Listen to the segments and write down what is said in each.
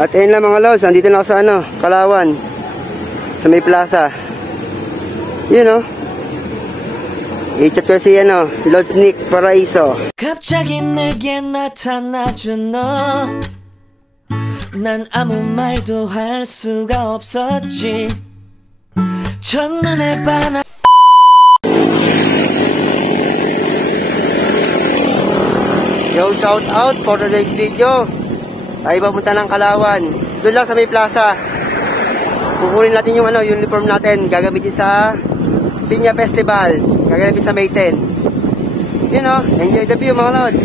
At ayun lang mga lods, andito na ako sa Kalawan. Sa may plaza. Yun o. I-chat ko si Lods Nick Paraiso. 갑자기 내게 나타나준 너. 난 아무 말도 할 수가 없었지. 첫눈에 반한. Yo, shout out for today's video. Tayo papunta ng Kalawan. Doon lang sa may plaza. Kukunin natin yung uniform natin. Gagamitin sa Piña Festival. Gagamitin sa May 10. You know, enjoy the view mga lods.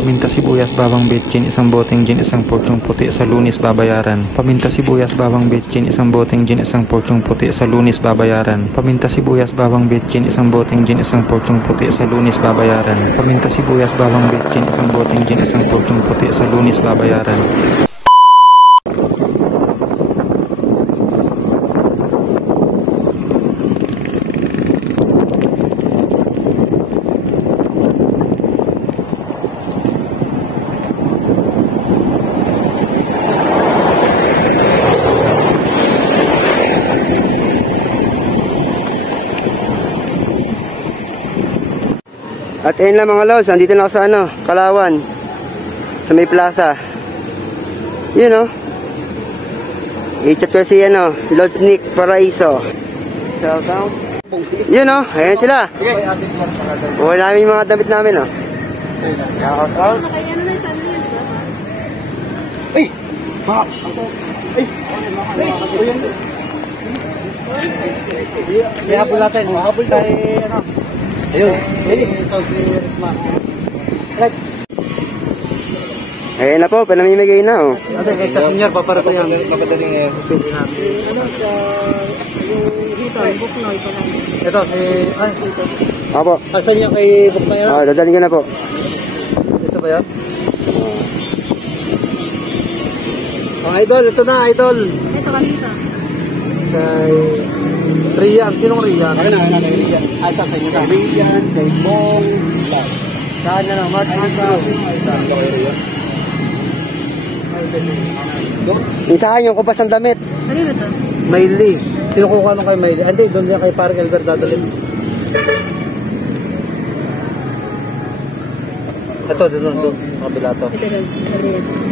Paminta sibuyas bawang bitchin, isang boteng gin, isang porsyong puti, sa Lunes babayaran. Paminta sibuyas bawang bitchin, isang boteng gin, isang porsyong puti, sa Lunes babayaran. Paminta sibuyas bawang bitchin, isang boteng gin, isang porsyong puti, sa Lunes babayaran. Paminta sibuyas bawang bitchin, isang boteng gin, isang porsyong puti, sa Lunes babayaran. At ayun lang mga lods, andito na ako sa Kalawan. Sa may plaza. Yun o. I-chat ko si Lods Nick Paraiso. Shout out. Yun o, ayan sila. Buhay namin yung mga damit namin o. Shout out. Ay! Fuck! Ay! May habol natin. Habol tayo ayun. Ito si Rickma. Rex. Ayan na po, panamimigay na Ate, kay sa senior, papara po yan. Papadaling pwede natin. Ito, si... Ay, Apo. Asan niya kay Bukmay na? Dadaling ka na po. Ito ba yan? Ang idol, ito na, idol. Ito kanina. Kay... Rian, sinong Rian? Kaya na, kay Rian. Asa sa inyo? Kay Rian, kay Bong. Saan na lang, Mark Andrew. Saan ka kay Rian? Isahan yung kupas ng damit. Kanina to? Maili. Sino kukuha nung kay Maili? Hindi, doon niya kay Parang Elber dadalhin. Ito, doon. Sa kabila to. Ito doon.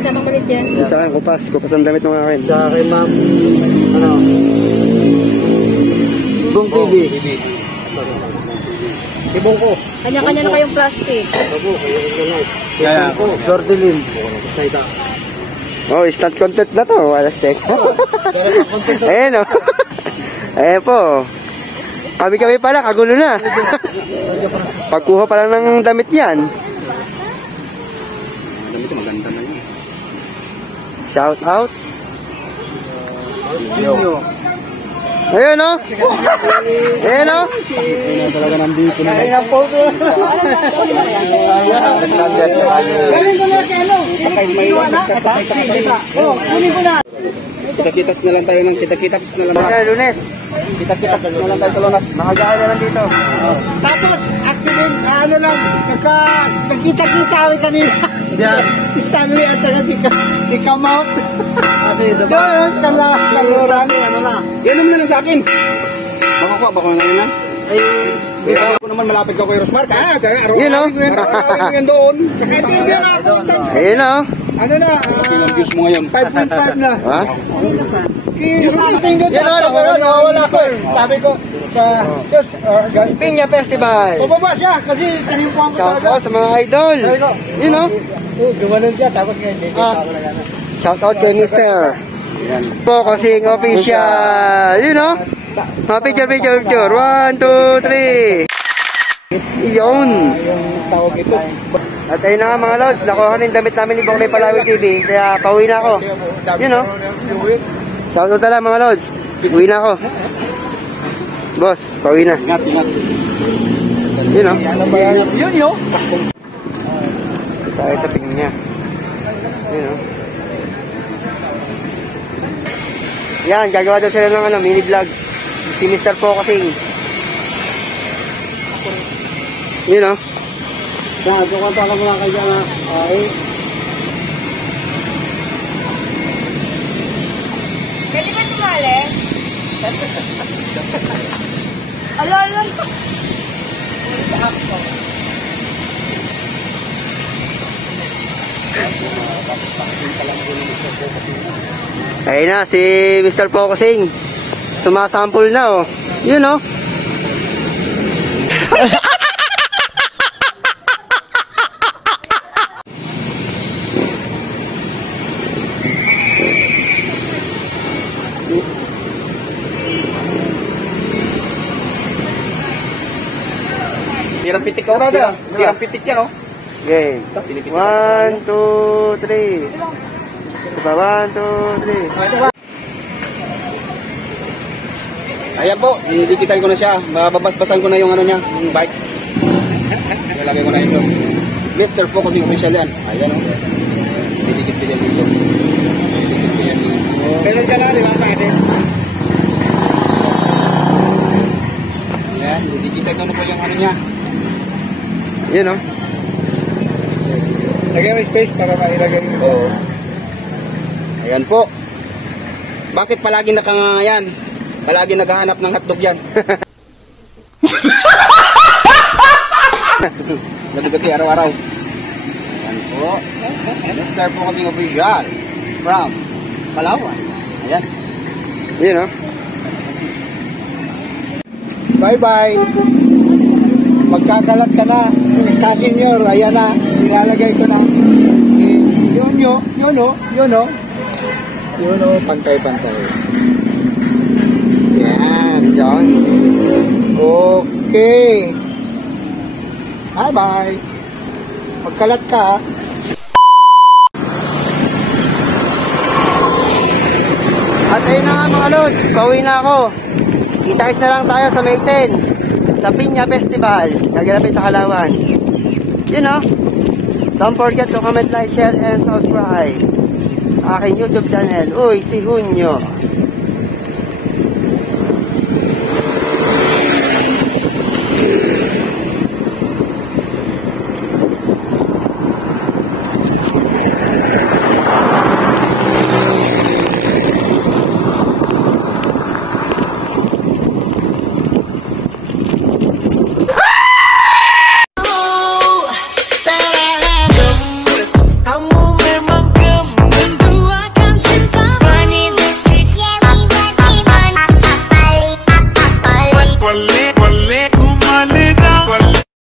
Sama malit yan. Isahan kupas ng damit ng akin. Sa kay Ma'am, Bong TV. Ibong ko. Kanya-kanya na kayong plastic. Kaya ko. Jordelin. Oh, instant content na to. Wala steak. Ayan o. Ayan po. Kami pala, kagulo na. Pagkuha pa lang ng damit yan. Damit maganda na yun. Shout out. Junior. Ayun o. Ayun o. Ayun talaga nandito na. Ayun ang photo. Kita-kitas na lang tayo ng kita-kitas na lang. Lunes. Kita-kitas na lang tayo sa Lunas. Makagaya na lang dito. Tapos, accident, nagkita-kita kami kanina. Stanley at saka si Kamot. Doon, kaluran. Inom na lang sa akin. Makakuha ba ko na yun? Ay, ako naman malapit ka kay Rosmar. Yun o. Yan doon. Ayun o. Ano na? Ilang views mo ngayon? 5.5 na. Ha? Yan, nawawala ko eh. Sabi ko, sa Piña Festival. pababa siya kasi tinimpuan ko Shout talaga. out sa mga idol. You know? Gumanon siya, tapos ngayon, hindi ko talaga na. Shout out kay Mr. Focusing Official. You know? Mga picture. 1, 2, 3. Iyon. Yung tawag ito. At ayun na nga mga lods, nakuha ko na yung damit namin ni Boklay Palawi TV. Kaya pauwi na ako. You know? Shout out na lang mga lods. Uwi na ako. Boss, pauwi na. Ingat. You know? Yun yun. Tayo sa Piña. You know? Yan, gagawa daw sila ng mini vlog. Si Mr. Focusing. You know? Kung ka muna kayo dyan, ay. Pwede ba tumali? Ala. Ayun na, si Mr. Focusing. Sumasample na, oh. You know? Tirang pitik ka na. Tirang pitik yan, oh. Okay. 1, 2, 3. Ito pa, 1, 2, 3. Ayan po, didikitan ko na siya. Babasbasan ko na yung ano niya, yung bike. Nalagay ko na ito. Mr. Focusing Official yan. Ayan, oh. Didikit ko yan dito. Didikit ko yan dito. Pero dyan na, di ba? Ayan, didikitan ko na po yung ano niya. You know? Lagay mo space para mailagay mo. Oo. Ayan po. Bakit palagi nakangayan? Palagi naghahanap ng hotdog yan. Gabi-gabi, araw-araw. Ayan po. Mr. Focusing Official from Palawan. Ayan. You know? Bye-bye. Magkakalat ka na. Sa senior, ayan na. Ilalagay ko na. Yun o. Pantay-pantay. Yan. Yan. Okay. Bye-bye. Magkalat ka. At ayun na nga mga lods, pauwi na ako. Kita-kits na lang tayo sa May 10 sa Piña Festival, naganapin sa Kalawan. You know, don't forget to comment, like, share, and subscribe sa aking YouTube channel. Uy, si Hunyo. that I have. I'm